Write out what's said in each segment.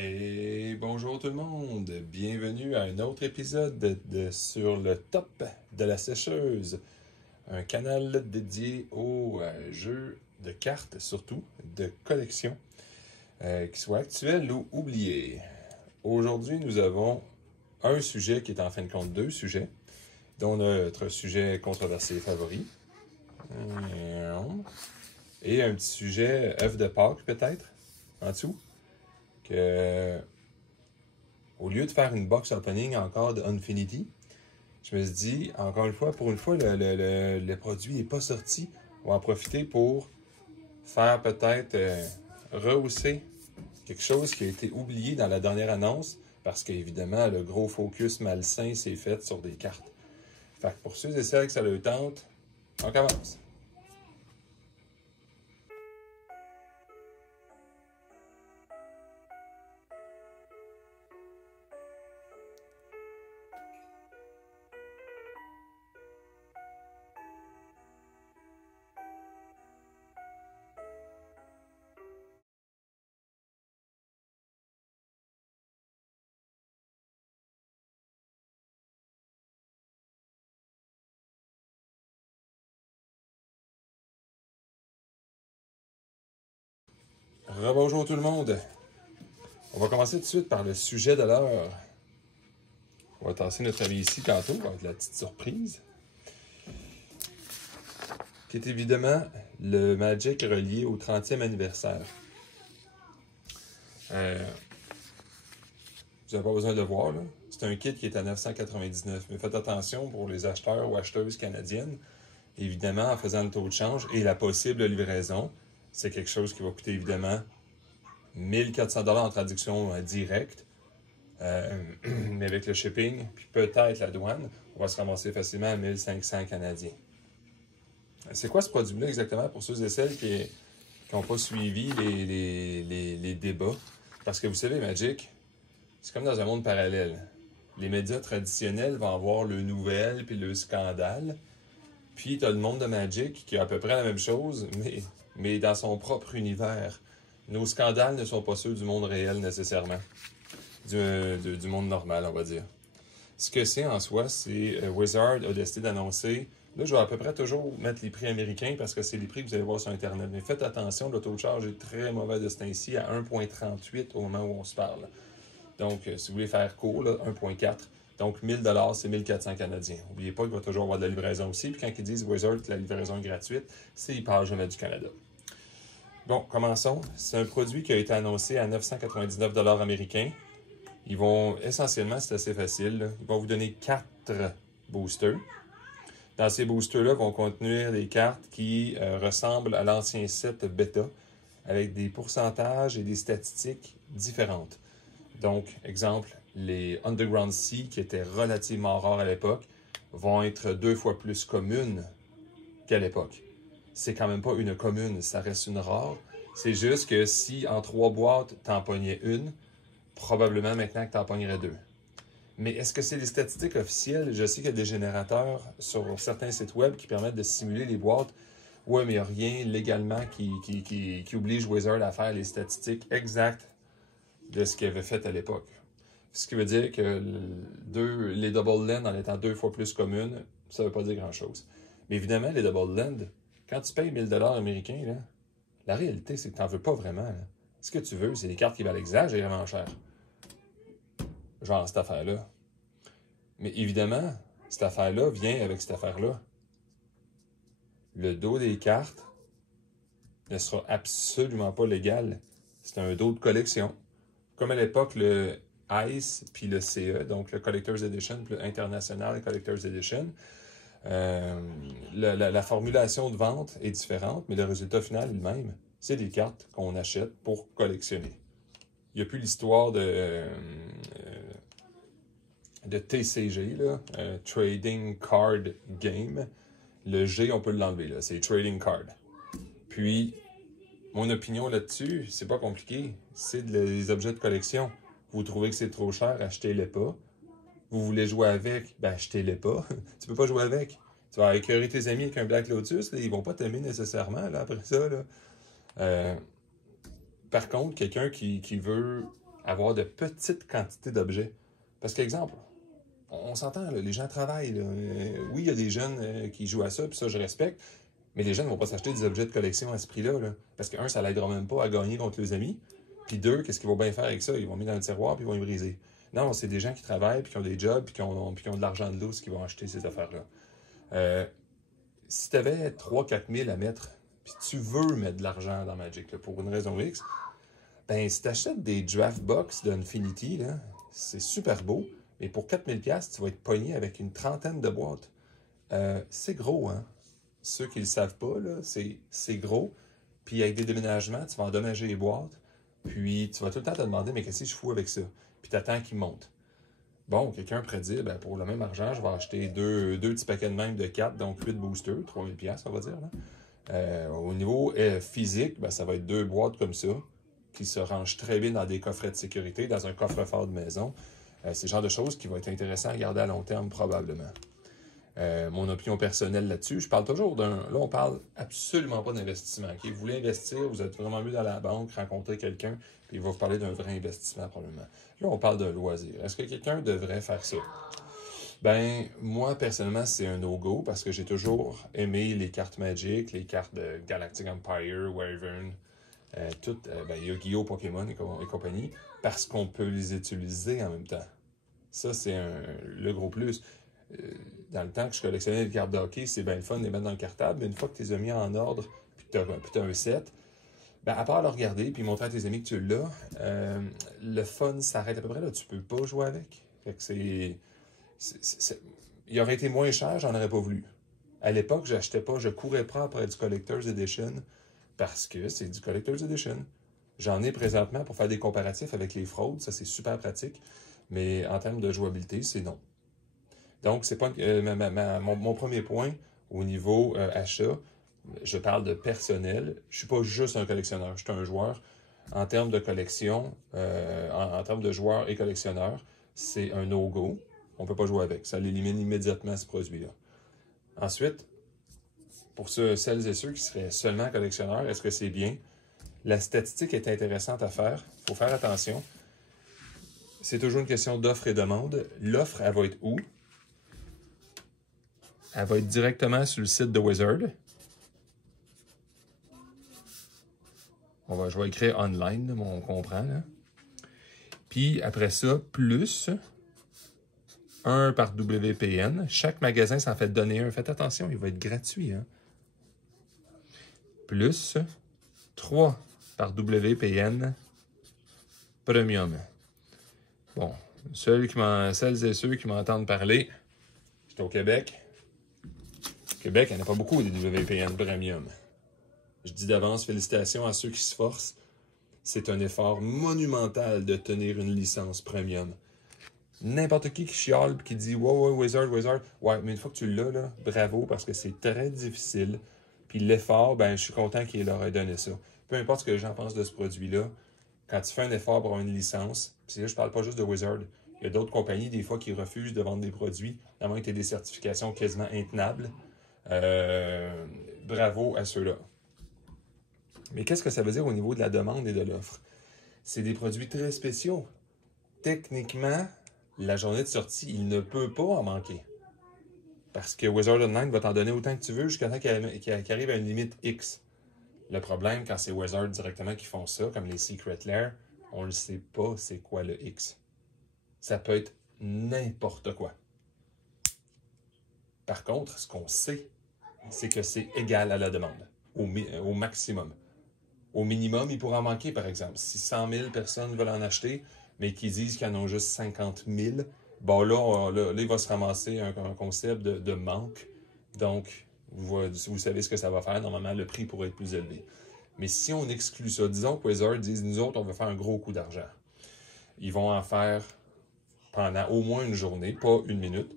Et bonjour tout le monde, bienvenue à un autre épisode sur le top de la sécheuse, un canal dédié aux jeux de cartes, surtout de collection, qui soient actuels ou oubliés. Aujourd'hui, nous avons un sujet qui est en fin de compte deux sujets, dont notre sujet controversé favori, et un petit sujet œuf de Pâques peut-être, en dessous, que au lieu de faire une box opening encore de Infinity, je me suis dit, encore une fois, pour une fois, le produit n'est pas sorti. On va en profiter pour faire peut-être rehausser quelque chose qui a été oublié dans la dernière annonce, parce qu'évidemment, le gros focus malsain s'est fait sur des cartes. Fait que pour ceux et celles que ça leur tente, on commence. Rebonjour tout le monde. On va commencer tout de suite par le sujet de l'heure. On va tasser notre ami ici tantôt, avec la petite surprise, qui est évidemment le Magic relié au 30e anniversaire. Vous n'avez pas besoin de le voir, là. C'est un kit qui est à 999, mais faites attention pour les acheteurs ou acheteuses canadiennes. Évidemment, en faisant le taux de change et la possible livraison, c'est quelque chose qui va coûter évidemment 1400$ en traduction directe. Mais avec le shipping, puis peut-être la douane, on va se ramasser facilement à 1500 canadiens. C'est quoi ce produit-là exactement pour ceux et celles qui n'ont pas suivi les débats? Parce que vous savez, Magic, c'est comme dans un monde parallèle. Les médias traditionnels vont avoir le nouvel puis le scandale. Puis tu as le monde de Magic qui a à peu près la même chose, mais dans son propre univers. Nos scandales ne sont pas ceux du monde réel nécessairement. Du monde normal, on va dire. Ce que c'est en soi, c'est Wizard a décidé d'annoncer. Là, je vais à peu près toujours mettre les prix américains parce que c'est les prix que vous allez voir sur Internet. Mais faites attention, le taux de charge est très mauvais de ce temps-ci, à 1,38 au moment où on se parle. Donc, si vous voulez faire court, 1,4. Donc, 1000$, c'est 1400 canadiens. N'oubliez pas qu'il va toujours avoir de la livraison aussi. Puis quand ils disent Wizard que la livraison est gratuite, c'est ils parlent jamais du Canada. Bon, commençons. C'est un produit qui a été annoncé à 999$ américains. Ils vont, essentiellement, c'est assez facile, là. Ils vont vous donner 4 boosters. Dans ces boosters-là vont contenir des cartes qui ressemblent à l'ancien set bêta, avec des pourcentages et des statistiques différentes. Donc, exemple, les Underground Sea, qui étaient relativement rares à l'époque, vont être 2 fois plus communes qu'à l'époque. C'est quand même pas une commune, ça reste une rare. C'est juste que si en 3 boîtes, t'en pognais une, probablement maintenant que t'en pognerais 2. Mais est-ce que c'est les statistiques officielles? Je sais qu'il y a des générateurs sur certains sites web qui permettent de simuler les boîtes. Ouais, mais il n'y a rien légalement qui oblige Wizard à faire les statistiques exactes de ce qu'il avait fait à l'époque. Ce qui veut dire que les double land en étant 2 fois plus communes, ça ne veut pas dire grand-chose. Mais évidemment, les double land, quand tu payes 1000$ américains, là, la réalité, c'est que tu n'en veux pas vraiment. Là. Ce que tu veux, c'est des cartes qui valent exagérément cher. Genre cette affaire-là. Mais évidemment, cette affaire-là vient avec cette affaire-là. Le dos des cartes ne sera absolument pas légal. C'est un dos de collection. Comme à l'époque, le ICE puis le CE, donc le Collector's Edition puis le International Collector's Edition, la formulation de vente est différente, mais le résultat final est le même. C'est des cartes qu'on achète pour collectionner. Il n'y a plus l'histoire de TCG, là, Trading Card Game. Le G, on peut l'enlever, là, c'est Trading Card. Puis, mon opinion là-dessus, c'est pas compliqué. C'est des objets de collection. Vous trouvez que c'est trop cher, achetez-les pas. Vous voulez jouer avec, ben achetez-les pas. Tu peux pas jouer avec. Tu vas écœurer tes amis avec un Black Lotus, là, ils vont pas t'aimer nécessairement là, après ça. Là. Par contre, quelqu'un qui veut avoir de petites quantités d'objets. Parce qu'exemple, on s'entend, là, les gens travaillent. Là. Oui, il y a des jeunes qui jouent à ça, puis ça, je respecte. Mais les jeunes ne vont pas s'acheter des objets de collection à ce prix-là. Là, parce que, un, ça ne l'aidera même pas à gagner contre les amis. Puis deux, qu'est-ce qu'ils vont bien faire avec ça? Ils vont mettre dans le tiroir, puis ils vont les briser. Non, c'est des gens qui travaillent, puis qui ont des jobs, puis qui ont de l'argent de lousse qui vont acheter ces affaires-là. Si tu avais 3-4 000 à mettre, puis tu veux mettre de l'argent dans Magic là, pour une raison X, ben si tu achètes des draft box d'Infinity, c'est super beau, mais pour 4 000 $, tu vas être pogné avec une trentaine de boîtes. C'est gros, hein? Ceux qui ne le savent pas, c'est gros. Puis avec des déménagements, tu vas endommager les boîtes. Puis tu vas tout le temps te demander, mais qu'est-ce que je fous avec ça? Puis tu attends qu'ils montent. Bon, quelqu'un pourrait dire, ben, pour le même argent, je vais acheter deux petits paquets de même de 4, donc 8 boosters, 3 000 $, on va dire. Là. Au niveau physique, ben, ça va être 2 boîtes comme ça, qui se rangent très bien dans des coffrets de sécurité, dans un coffre-fort de maison. C'est le genre de choses qui vont être intéressant à garder à long terme, probablement. Mon opinion personnelle là-dessus, je parle toujours d'un... Là, on parle absolument pas d'investissement. Okay? Vous voulez investir, vous êtes vraiment mieux dans la banque, rencontrer quelqu'un, puis il va vous parler d'un vrai investissement, probablement. Là, on parle d'un loisir. Est-ce que quelqu'un devrait faire ça? Ben, moi, personnellement, c'est un no-go, parce que j'ai toujours aimé les cartes Magic, les cartes de Galactic Empire, Wyvern, Yu-Gi-Oh!, Pokémon et compagnie, parce qu'on peut les utiliser en même temps. Ça, c'est le gros plus. Dans le temps que je collectionnais les cartes de hockey, c'est bien le fun de les mettre dans le cartable, mais une fois que tu les as mis en ordre, puis que tu as un set, ben, à part le regarder puis montrer à tes amis que tu l'as, le fun s'arrête à peu près là. Tu peux pas jouer avec. Fait que il aurait été moins cher, j'en aurais pas voulu. À l'époque, je courais pas après du Collector's Edition parce que c'est du Collector's Edition. J'en ai présentement pour faire des comparatifs avec les fraudes, ça c'est super pratique, mais en termes de jouabilité, c'est non. Donc, c'est pas mon premier point au niveau achat. Je parle de personnel. Je suis pas juste un collectionneur, je suis un joueur. En termes de collection, en termes de joueurs et collectionneurs, c'est un no-go. On ne peut pas jouer avec. Ça l'élimine immédiatement ce produit-là. Ensuite, pour celles et ceux qui seraient seulement collectionneurs, est-ce que c'est bien? La statistique est intéressante à faire. Il faut faire attention. C'est toujours une question d'offre et demande. L'offre, elle va être où? Elle va être directement sur le site de Wizard. Je vais écrire online, mais on comprend. Là. Puis après ça, plus 1 par WPN. Chaque magasin s'en fait donner un. Faites attention, il va être gratuit. Hein? Plus 3 par WPN Premium. Bon, celles et ceux qui m'entendent parler, j'étais au Québec. Au Québec, il n'y en a pas beaucoup des WPN Premium. Je dis d'avance, félicitations à ceux qui se forcent. C'est un effort monumental de tenir une licence premium. N'importe qui chiale et qui dit « Ouais, Wizard. » Ouais, mais une fois que tu l'as, là, bravo, parce que c'est très difficile. Puis l'effort, ben, je suis content qu'il leur ait donné ça. Peu importe ce que les gens pensent de ce produit-là, quand tu fais un effort pour avoir une licence, puis là, je parle pas juste de Wizard, il y a d'autres compagnies, des fois, qui refusent de vendre des produits, à moins que tu aies des certifications quasiment intenables. Bravo à ceux-là. Mais qu'est-ce que ça veut dire au niveau de la demande et de l'offre? C'est des produits très spéciaux. Techniquement, la journée de sortie, il ne peut pas en manquer. Parce que Wizard Online va t'en donner autant que tu veux jusqu'à temps qu'il arrive à une limite X. Le problème, quand c'est Wizard directement qui font ça, comme les Secret Lair, on ne sait pas c'est quoi le X. Ça peut être n'importe quoi. Par contre, ce qu'on sait, c'est que c'est égal à la demande, au maximum. Au minimum, il pourra en manquer, par exemple. Si 100 000 personnes veulent en acheter, mais qu'ils disent qu'il y en a juste 50 000, bon, là, il va se ramasser un concept de manque. Donc, vous savez ce que ça va faire. Normalement, le prix pourrait être plus élevé. Mais si on exclut ça, disons que Wizard disent, nous autres, on veut faire un gros coup d'argent. Ils vont en faire pendant au moins une journée, pas une minute.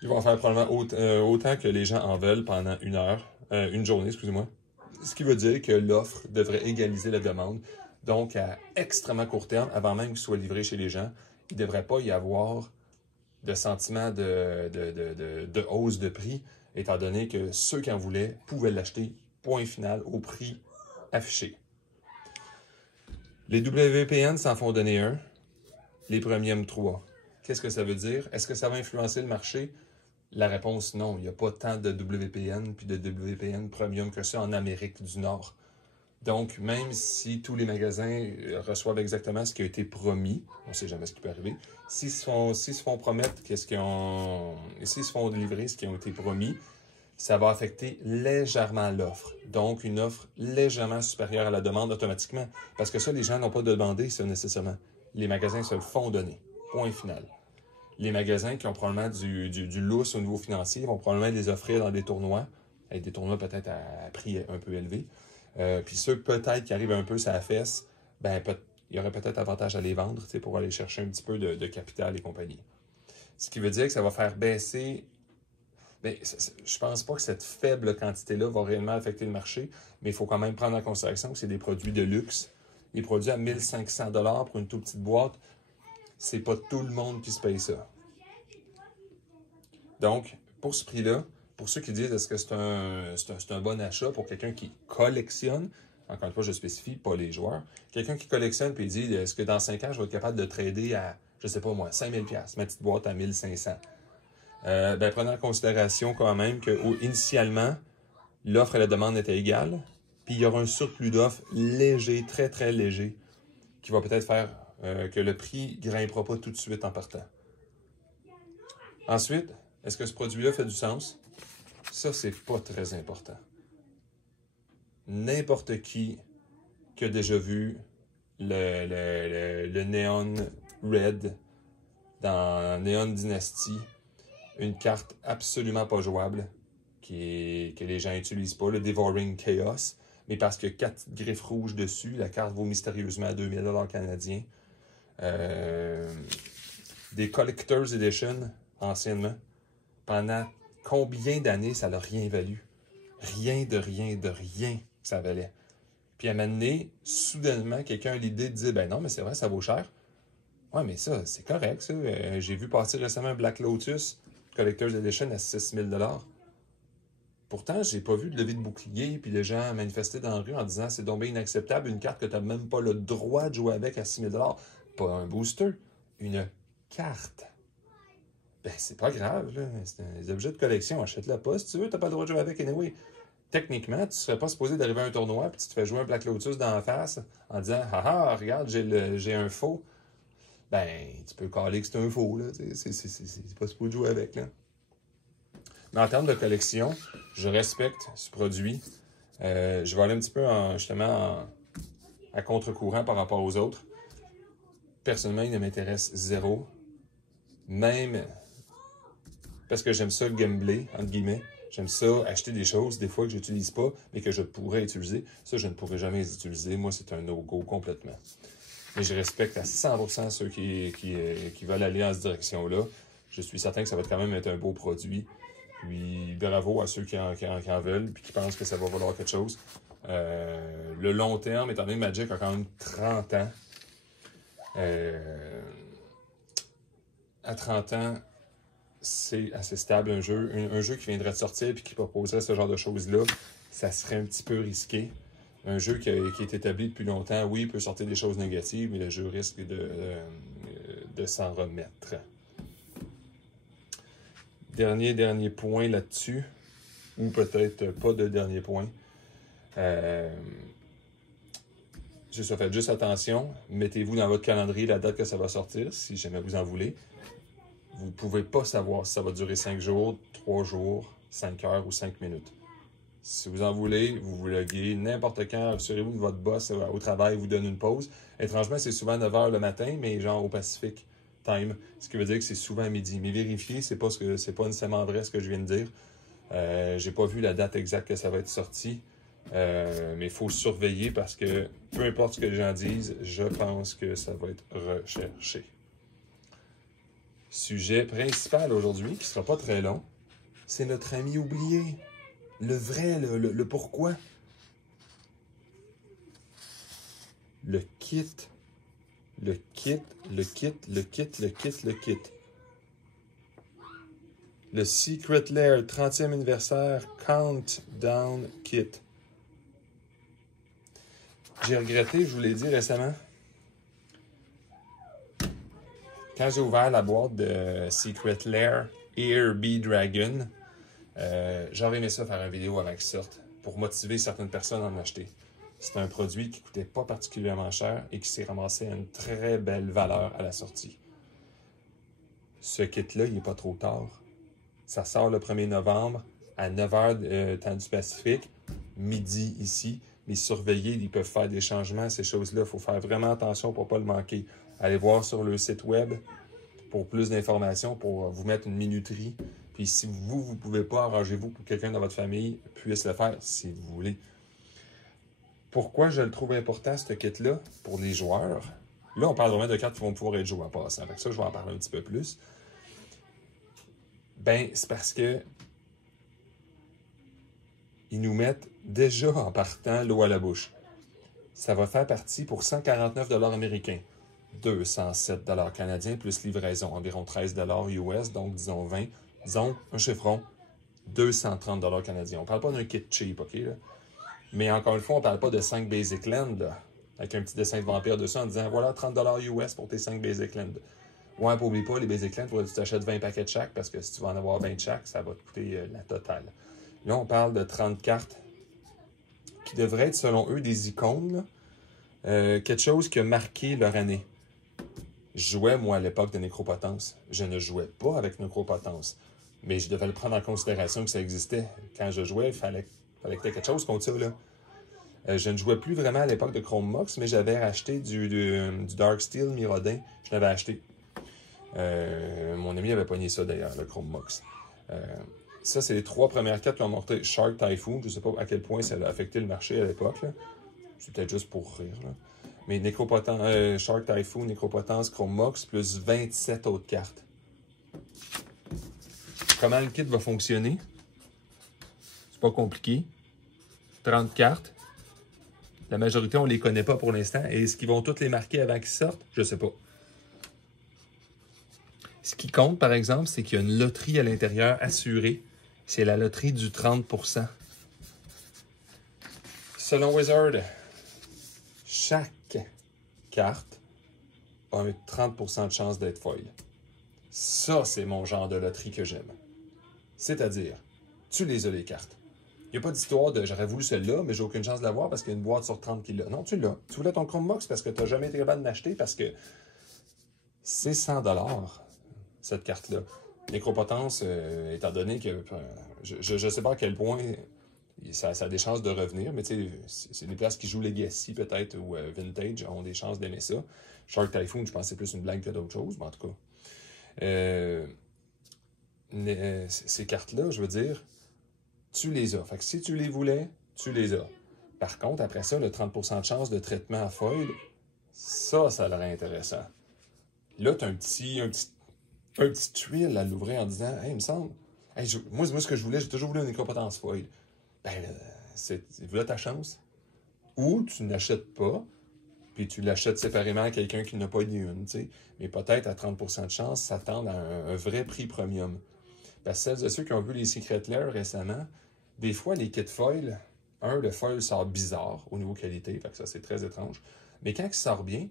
Ils vont en faire probablement autant que les gens en veulent pendant une journée, excusez-moi. Ce qui veut dire que l'offre devrait égaliser la demande. Donc, à extrêmement court terme, avant même qu'il soit livré chez les gens, il ne devrait pas y avoir de sentiment de hausse de prix, étant donné que ceux qui en voulaient pouvaient l'acheter, point final, au prix affiché. Les WPN s'en font donner un. les premium 3. Qu'est-ce que ça veut dire? Est-ce que ça va influencer le marché? La réponse, non. Il n'y a pas tant de WPN puis de WPN premium que ça en Amérique du Nord. Donc, même si tous les magasins reçoivent exactement ce qui a été promis, on ne sait jamais ce qui peut arriver, s'ils se font promettre s'ils se font délivrer ce qui a été promis, ça va affecter légèrement l'offre. Donc, une offre légèrement supérieure à la demande automatiquement. Parce que ça, les gens n'ont pas demandé ça nécessairement. Les magasins se le font donner. Point final. Les magasins qui ont probablement du lousse au niveau financier vont probablement les offrir dans des tournois, avec des tournois peut-être à prix un peu élevé. Puis ceux peut-être qui arrivent un peu sur la fesse, ben il y aurait peut-être avantage à les vendre pour aller chercher un petit peu de capital et compagnie. Ce qui veut dire que ça va faire baisser. Bien, je pense pas que cette faible quantité-là va réellement affecter le marché, mais il faut quand même prendre en considération que c'est des produits de luxe. Les produits à 1500 $ pour une toute petite boîte, c'est pas tout le monde qui se paye ça. Donc, pour ce prix-là, pour ceux qui disent est-ce que c'est un bon achat pour quelqu'un qui collectionne, encore une fois, je spécifie, pas les joueurs, quelqu'un qui collectionne puis dit est-ce que dans 5 ans, je vais être capable de trader à, je sais pas moi, 5000$, ma petite boîte à 1500$. Ben, prenez en considération quand même que initialement, l'offre et la demande étaient égales, puis il y aura un surplus d'offres léger, très très léger, qui va peut-être faire que le prix ne grimpera pas tout de suite en partant. Ensuite, est-ce que ce produit-là fait du sens? Ça, c'est pas très important. N'importe qui a déjà vu le Neon Red dans Neon Dynasty, une carte absolument pas jouable que les gens n'utilisent pas, le Devouring Chaos, mais parce qu'il y a 4 griffes rouges dessus, la carte vaut mystérieusement à 2000 $ canadiens. Des Collector's Edition, anciennement, pendant combien d'années ça n'a rien valu? Rien de rien ça valait. Puis à un moment donné, soudainement, quelqu'un a l'idée de dire « Ben non, mais c'est vrai, ça vaut cher. » Ouais, mais ça, c'est correct, ça. J'ai vu passer récemment Black Lotus, Collector's Edition, à 6000 $. Pourtant, j'ai pas vu de levée de bouclier puis les gens manifester dans la rue en disant « C'est donc bien inacceptable, une carte que tu n'as même pas le droit de jouer avec à 6000 $. » Pas un booster, une carte. Ben, c'est pas grave, là. C'est des objets de collection. Achète-la pas. Si tu veux, t'as pas le droit de jouer avec anyway. Techniquement, tu serais pas supposé d'arriver à un tournoi puis tu te fais jouer un Black Lotus dans la face en disant « Ah, regarde, j'ai un faux. » Ben, tu peux caler que c'est un faux, là. C'est pas supposé jouer avec, là. Mais en termes de collection, je respecte ce produit. Je vais aller un petit peu à contre-courant par rapport aux autres. Personnellement, il ne m'intéresse zéro. Même parce que j'aime ça gambler, entre guillemets. J'aime ça acheter des choses, des fois que je n'utilise pas, mais que je pourrais utiliser. Ça, je ne pourrais jamais les utiliser. Moi, c'est un no-go complètement. Mais je respecte à 100% ceux qui veulent aller dans cette direction-là. Je suis certain que ça va quand même être un beau produit. Puis bravo à ceux qui en veulent et qui pensent que ça va valoir quelque chose. Le long terme, étant donné que Magic a quand même 30 ans, à 30 ans, c'est assez stable un jeu. Un jeu qui viendrait de sortir et qui proposerait ce genre de choses-là, ça serait un petit peu risqué. Un jeu qui est établi depuis longtemps, oui, il peut sortir des choses négatives, mais le jeu risque de s'en remettre. Dernier point là-dessus, ou peut-être pas de dernier point. C'est ça, faites juste attention. Mettez-vous dans votre calendrier la date que ça va sortir, si jamais vous en voulez. Vous ne pouvez pas savoir si ça va durer 5 jours, 3 jours, 5 heures ou 5 minutes. Si vous en voulez, vous vous loguez n'importe quand, assurez-vous que votre boss au travail vous donne une pause. Étrangement, c'est souvent 9 h le matin, mais genre au Pacific Time, ce qui veut dire que c'est souvent à midi. Mais vérifiez, c'est pas nécessairement vrai ce que je viens de dire. J'ai pas vu la date exacte que ça va être sorti, mais il faut surveiller parce que peu importe ce que les gens disent, je pense que ça va être recherché. Sujet principal aujourd'hui, qui sera pas très long, c'est notre ami oublié. Le vrai, le pourquoi. Le kit. Le kit. Le Secret Lair 30e anniversaire Countdown Kit. J'ai regretté, je vous l'ai dit récemment. quand j'ai ouvert la boîte de Secret Lair Air Bee Dragon, j'aurais aimé ça faire une vidéo avant qu'il sorte pour motiver certaines personnes à en acheter. C'est un produit qui ne coûtait pas particulièrement cher et qui s'est ramassé à une très belle valeur à la sortie. Ce kit-là, il n'est pas trop tard. Ça sort le 1er novembre à 9h temps du Pacifique, midi ici. Les surveillés, ils peuvent faire des changements à ces choses-là. Il faut faire vraiment attention pour ne pas le manquer. Allez voir sur le site web pour plus d'informations, pour vous mettre une minuterie. Puis si vous ne pouvez pas, arrangez-vous pour que quelqu'un dans votre famille puisse le faire si vous voulez. Pourquoi je le trouve important, ce kit-là, pour les joueurs? Là, on parle vraiment de cartes qui vont pouvoir être jouées en passant. Avec ça, je vais en parler un petit peu plus. Ben, c'est parce que ils nous mettent déjà en partant l'eau à la bouche. Ça va faire partie pour 149 $ américains, 207 $ canadiens plus livraison, environ 13 $ US, donc disons 20, disons un chiffron, 230 $ canadiens. On ne parle pas d'un kit cheap, OK? Là? Mais encore une fois, on ne parle pas de 5 Basic Land, là, avec un petit dessin de vampire dessus en disant voilà 30 $ US pour tes 5 Basic Land. Ouais, n'oublie pas, les Basic Land, il faudrait que tu t'achètes 20 paquets de chaque parce que si tu vas en avoir 20 de chaque, ça va te coûter la totale. Là, on parle de 30 cartes qui devraient être, selon eux, des icônes. Quelque chose qui a marqué leur année. Je jouais, moi, à l'époque de Nécropotence. Je ne jouais pas avec Nécropotence. Mais je devais le prendre en considération que ça existait. Quand je jouais, il fallait que tu aies quelque chose contre ça, là. Je ne jouais plus vraiment à l'époque de Chrome Mox, mais j'avais acheté du Dark Steel Mirrodin. Je l'avais acheté. Mon ami avait pogné ça, d'ailleurs, le Chrome Mox. Ça, c'est les 3 premières cartes qui ont monté Shark Typhoon. Je ne sais pas à quel point ça a affecté le marché à l'époque. C'est peut-être juste pour rire. Là. Mais Shark Typhoon, Nécropotence, Chrome Mox, plus 27 autres cartes. Comment le kit va fonctionner? C'est pas compliqué. 30 cartes. La majorité, on ne les connaît pas pour l'instant. Et est-ce qu'ils vont toutes les marquer avant qu'ils sortent? Je ne sais pas. Ce qui compte, par exemple, c'est qu'il y a une loterie à l'intérieur assurée. C'est la loterie du 30%. Selon Wizard, chaque carte a un 30% de chance d'être foil. Ça, c'est mon genre de loterie que j'aime. C'est-à-dire, tu les as les cartes. Il n'y a pas d'histoire de « j'aurais voulu celle-là, mais j'ai aucune chance de l'avoir parce qu'il y a une boîte sur 30 qui l'a ». Non, tu l'as. Tu voulais ton Chrome Mox parce que tu n'as jamais été capable de l'acheter parce que c'est 100 $, cette carte-là. Nécropotence, étant donné que je ne sais pas à quel point ça a des chances de revenir, mais tu sais, c'est des places qui jouent Legacy peut-être ou Vintage ont des chances d'aimer ça. Shark Typhoon, je pense que c'est plus une blague que d'autres choses, mais en tout cas. Ces cartes-là, je veux dire, tu les as. Fait que si tu les voulais, tu les as. Par contre, après ça, le 30% de chance de traitement à foil, ça a l'air intéressant. Là, tu as un petit tuile à l'ouvrir en disant « Hey, il me semble, hey, moi, ce que je voulais, j'ai toujours voulu une Nécropotence foil. » Ben, voilà ta chance. Ou tu n'achètes pas, puis tu l'achètes séparément à quelqu'un qui n'a pas eu une, tu sais. Mais peut-être à 30% de chance, s'attendre à un vrai prix premium. Parce que celles de ceux qui ont vu les Secret Lair récemment, des fois, les kits foil, le foil sort bizarre au niveau qualité, fait que ça, c'est très étrange. Mais quand il sort bien,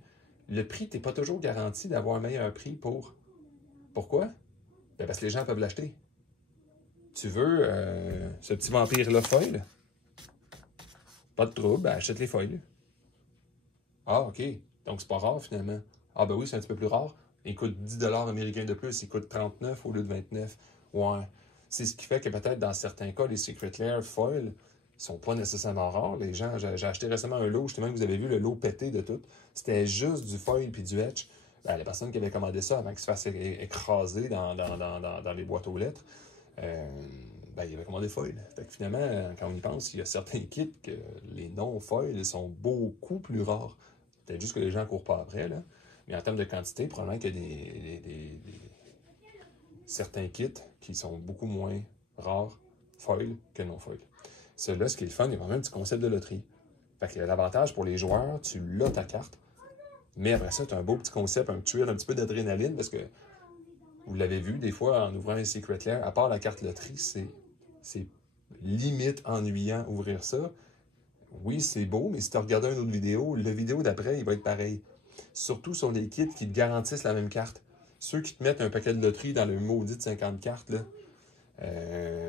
le prix, tu n'es pas toujours garanti d'avoir un meilleur prix pour... Pourquoi? Ben parce que les gens peuvent l'acheter. Tu veux ce petit vampire-là foil? Pas de trouble, ben achète les foils. Ah, OK. Donc, c'est pas rare, finalement. Ah, ben oui, c'est un petit peu plus rare. Il coûte 10 $ américains de plus. Il coûte 39 au lieu de 29. Ouais. C'est ce qui fait que peut-être dans certains cas, les Secret Lair foil sont pas nécessairement rares. Les gens, j'ai acheté récemment un lot, justement, que vous avez vu, le lot pété de tout. C'était juste du foil puis du etch. Ben, la personne qui avait commandé ça avant qu'il se fasse écraser dans les boîtes aux lettres, ben, il avait commandé foil. Fait que finalement, quand on y pense, il y a certains kits que les non-foils sont beaucoup plus rares. Peut-être juste que les gens ne courent pas après, là. Mais en termes de quantité, probablement qu'il y a certains kits qui sont beaucoup moins rares foil que non-foil. Celui-là, ce qui est le fun, il y a vraiment un petit concept de loterie. Fait que l'avantage pour les joueurs, tu l'as ta carte, mais après ça, tu as un beau petit concept, un tuile, un petit peu d'adrénaline, parce que vous l'avez vu, des fois, en ouvrant les Secret Lair, à part la carte loterie, c'est limite ennuyant ouvrir ça. Oui, c'est beau, mais si tu regardes une autre vidéo, la vidéo d'après, il va être pareil. Surtout sur les kits qui te garantissent la même carte. Ceux qui te mettent un paquet de loterie dans le maudit 50 cartes, là,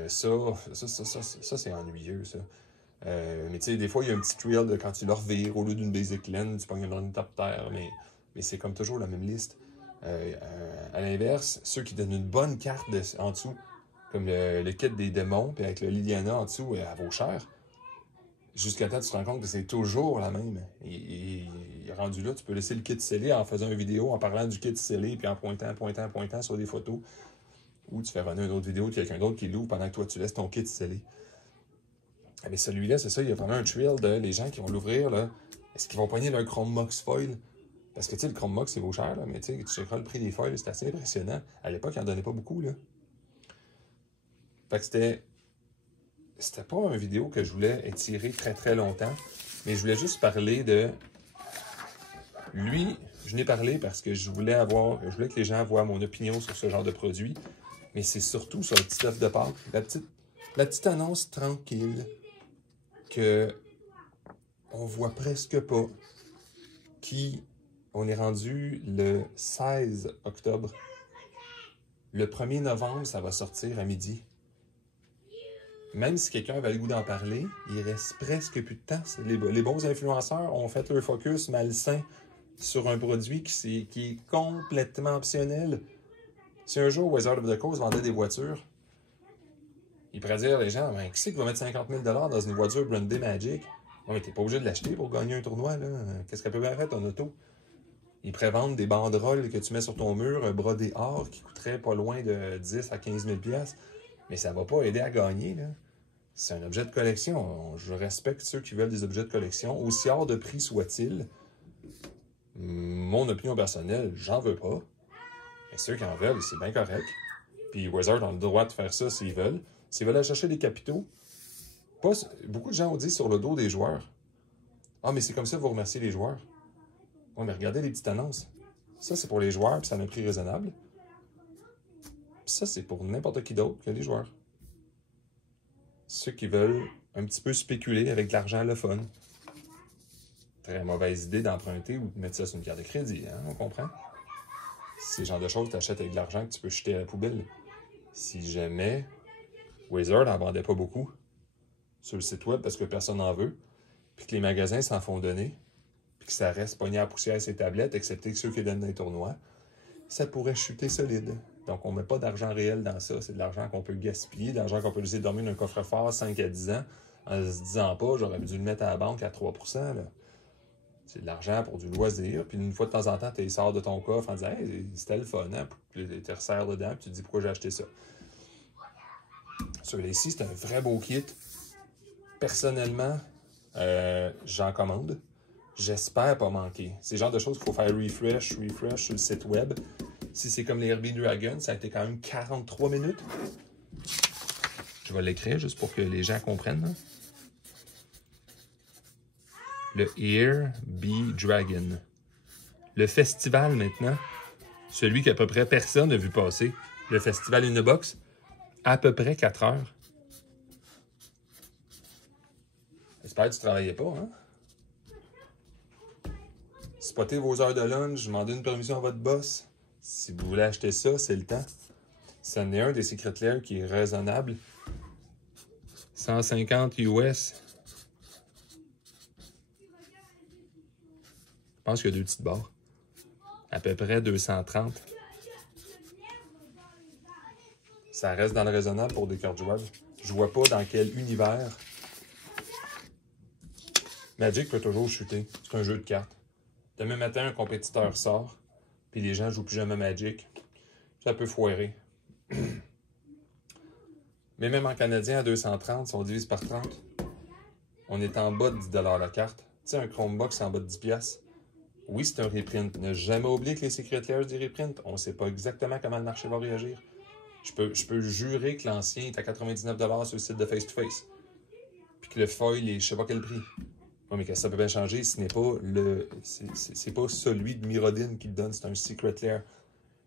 ça c'est ennuyeux, ça. Mais tu sais, des fois, il y a un petit thrill de quand tu leur vires, au lieu d'une basic lane, tu pognes un ornithoptère, mais c'est comme toujours la même liste. À l'inverse, ceux qui donnent une bonne carte en dessous, comme le kit des démons, puis avec le Liliana en dessous, elle vaut cher. Jusqu'à temps, tu te rends compte que c'est toujours la même. Et rendu là, tu peux laisser le kit scellé en faisant une vidéo, en parlant du kit scellé, puis en pointant sur des photos. Ou tu fais runner une autre vidéo de quelqu'un d'autre qui l'ouvre pendant que toi, tu laisses ton kit scellé. Mais celui-là, c'est ça, il y a vraiment un thrill de les gens qui vont l'ouvrir, là. Est-ce qu'ils vont pogner leur Chrome Mox foil? Parce que, tu sais, le Chrome Mox, c'est beau cher, là, mais tu sais, tu checkeras le prix des foils, c'est assez impressionnant. À l'époque, il n'en donnait pas beaucoup, là. Fait que c'était pas une vidéo que je voulais étirer très, très longtemps, mais je voulais juste parler de... Lui, je n'ai parlé parce que je voulais que les gens voient mon opinion sur ce genre de produit, mais c'est surtout sur le petit œuf de Pâques, la petite annonce tranquille que on voit presque pas, on est rendu le 16 octobre. Le 1er novembre, ça va sortir à midi. Même si quelqu'un avait le goût d'en parler, il reste presque plus de temps. Les bons influenceurs ont fait leur focus malsain sur un produit qui est complètement optionnel. Si un jour Wizard of the Coast vendait des voitures, il pourrait dire les gens, qui c'est qui va mettre 50 000 $ dans une voiture brandée Magic? Non, mais t'es pas obligé de l'acheter pour gagner un tournoi, là. Qu'est-ce qu'elle peut bien faire, ton auto? Ils prévendent des banderoles que tu mets sur ton mur, brodé or, qui coûterait pas loin de 10 à 15 000 $. Mais ça va pas aider à gagner, là. C'est un objet de collection. Je respecte ceux qui veulent des objets de collection, aussi hors de prix soit-il. Mon opinion personnelle, j'en veux pas. Mais ceux qui en veulent, c'est bien correct. Puis Wizard ont le droit de faire ça s'ils veulent. S'ils veulent aller chercher des capitaux, beaucoup de gens ont dit sur le dos des joueurs. Ah, mais c'est comme ça que vous remerciez les joueurs. Oui, mais regardez les petites annonces. Ça, c'est pour les joueurs, puis ça a un prix raisonnable. Puis ça, c'est pour n'importe qui d'autre que les joueurs. Ceux qui veulent un petit peu spéculer avec de l'argent le fun. Très mauvaise idée d'emprunter ou de mettre ça sur une carte de crédit, hein, on comprend? C'est le genre de choses que tu achètes avec de l'argent que tu peux jeter à la poubelle. Si jamais Wizard n'en vendait pas beaucoup sur le site web parce que personne n'en veut, puis que les magasins s'en font donner, puis que ça reste pogné à la poussière ses tablettes, excepté que ceux qui donnent dans les tournois, ça pourrait chuter solide. Donc, on ne met pas d'argent réel dans ça. C'est de l'argent qu'on peut gaspiller, de l'argent qu'on peut laisser dormir dans un coffre-fort 5 à 10 ans, en se disant pas, j'aurais dû le mettre à la banque à 3 %. Là. C'est de l'argent pour du loisir. Puis une fois de temps en temps, tu les sors de ton coffre en disant « Hey, c'était le fun, hein? » Puis tu te resserres dedans, puis tu te dis « Pourquoi j'ai acheté ça? » Celui-ci, c'est un vrai beau kit. Personnellement, j'en commande. J'espère pas manquer. C'est le genre de choses qu'il faut faire refresh sur le site web. Si c'est comme les Herbie Dragon, ça a été quand même 43 minutes. Je vais l'écrire juste pour que les gens comprennent. Hein? Le Herbie Dragon. Le festival maintenant, celui qu'à peu près personne n'a vu passer. Le festival in a box, à peu près 4 heures. J'espère que tu ne travaillais pas, hein? Spottez vos heures de lunch, demandez une permission à votre boss. Si vous voulez acheter ça, c'est le temps. C'en est un des Secret Lair qui est raisonnable. 150 US. Je pense qu'il y a 2 petites barres. À peu près 230. Ça reste dans le raisonnable pour des cartes jouables. Je vois pas dans quel univers Magic peut toujours chuter. C'est un jeu de cartes. Demain matin, un compétiteur sort, puis les gens jouent plus jamais Magic. Ça peut foirer. Mais même en canadien, à 230, si on divise par 30, on est en bas de 10 $ la carte. Tu sais, un Chromebox en bas de 10$. Oui, c'est un reprint. Ne jamais oublier que les Secret Lairs des reprints, on ne sait pas exactement comment le marché va réagir. Je peux jurer que l'ancien est à 99 $ sur le site de Face to Face. Puis que le foil est je sais pas quel prix. Oui, mais qu'est-ce que ça peut bien changer si ce n'est pas c'est pas celui de Mirrodin qui le donne, c'est un Secret Lair.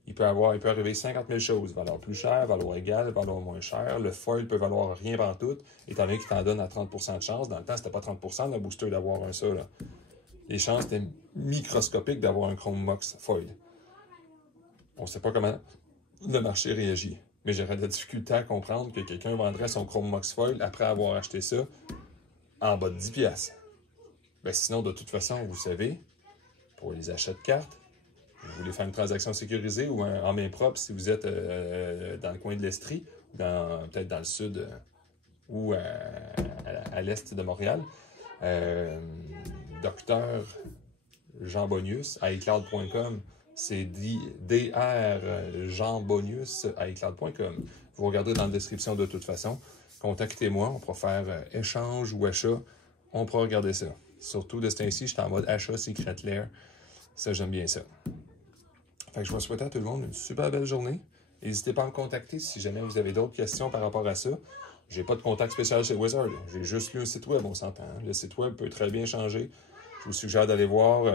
Il peut arriver 50 000 choses, valoir plus cher, valoir égal, valoir moins cher. Le foil peut valoir rien pantoute, étant donné qu'il t'en donne à 30% de chance. Dans le temps, c'était pas 30% le booster d'avoir un ça. Là. Les chances étaient microscopiques d'avoir un Chrome Mox foil. On ne sait pas comment le marché réagit. Mais j'aurais de la difficulté à comprendre que quelqu'un vendrait son Chrome Mox Foil après avoir acheté ça en bas de 10$. Ben sinon, de toute façon, vous savez, pour les achats de cartes, vous voulez faire une transaction sécurisée ou en main propre si vous êtes dans le coin de l'Estrie, peut-être dans le sud ou à l'est de Montréal. Docteur Jean Bonius à iCloud.com, c'est drjeanbonius à iCloud.com. Vous regardez dans la description de toute façon. Contactez-moi, on pourra faire échange ou achat. On pourra regarder ça. Surtout de ce temps-ci, je suis en mode achat Secret Lair. Ça, j'aime bien ça. Fait que je vais souhaiter à tout le monde une super belle journée. N'hésitez pas à me contacter si jamais vous avez d'autres questions par rapport à ça. J'ai pas de contact spécial chez Wizard. J'ai juste lu un site web, on s'entend. Le site web peut très bien changer. Je vous suggère d'aller voir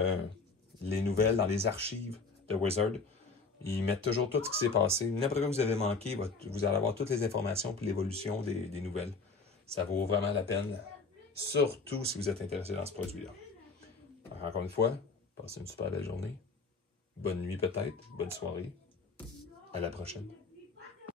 les nouvelles dans les archives de Wizard. Ils mettent toujours tout ce qui s'est passé. N'importe quoi que vous avez manqué, vous allez avoir toutes les informations pour l'évolution des nouvelles. Ça vaut vraiment la peine, surtout si vous êtes intéressé dans ce produit-là. Encore une fois, passez une super belle journée. Bonne nuit peut-être, bonne soirée. À la prochaine.